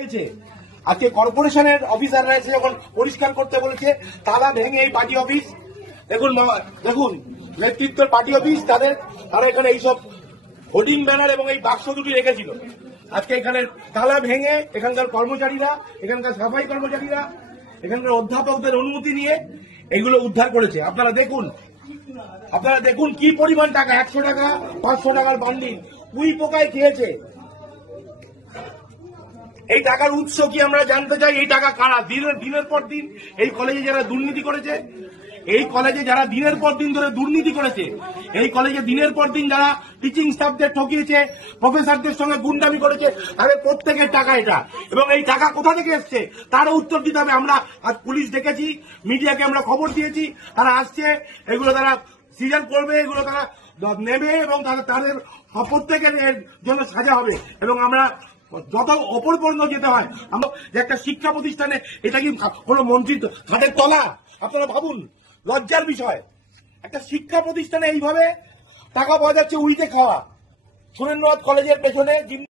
আজকে কর্পোরেশনের অফিসাররা এসে যখন পরিষ্কার করতে বলেছে, তালা ভেঙে এই পার্টি অফিস, দেখুন নেতৃত্বের পার্টি অফিস, তারা এখানে এইসব হোর্ডিং ব্যানার এবং এই বাক্স দুটি রেখেছিল। আজকে এখানে তালা ভেঙে এখানকার কর্মচারীরা, এখানকার সাফাই কর্মচারীরা, এখানকার অধ্যাপকদের অনুমতি নিয়ে এগুলো উদ্ধার করেছে। আপনারা দেখুন কি পরিমাণ টাকা, 100 টাকা 500 টাকার বান্ডিল উই পোকায় খেয়েছে। এই টাকার উৎস কি আমরা জানতে চাই। এই টাকা কারা দিনের পর দিন এই কলেজে যারা দুর্নীতি করেছে, এই কলেজে যারা দিনের পর দিন ধরে দুর্নীতি করেছে, এই কলেজে দিনের পর দিন যারা টিচিং স্টাফদের ঠকিয়েছে, প্রফেসরদের সঙ্গে গুন্ডামি করেছে, তাদের প্রত্যেকের টাকা এটা। এবং এই টাকা কোথা থেকে এসছে তারও উত্তর দিতে হবে। আমরা আজ পুলিশ ডেকেছি, মিডিয়াকে আমরা খবর দিয়েছি, তারা আসছে, এগুলো তারা সিজন করবে, এগুলো তারা নেবে এবং তাদের প্রত্যেকের জন্য সাজা হবে। এবং আমরা যত অপর পর্যন্ত যেতে হয়, আমরা যে একটা শিক্ষা প্রতিষ্ঠানে, এটা কি কোনো মন্ত্রীর ঘাটের তলা? আপনারা ভাবুন, লজ্জার বিষয়। একটা শিক্ষা প্রতিষ্ঠানে এইভাবে টাকা পাওয়া যাচ্ছে উইকে খাওয়া। সুরেন্দ্রনাথ কলেজের পেছনে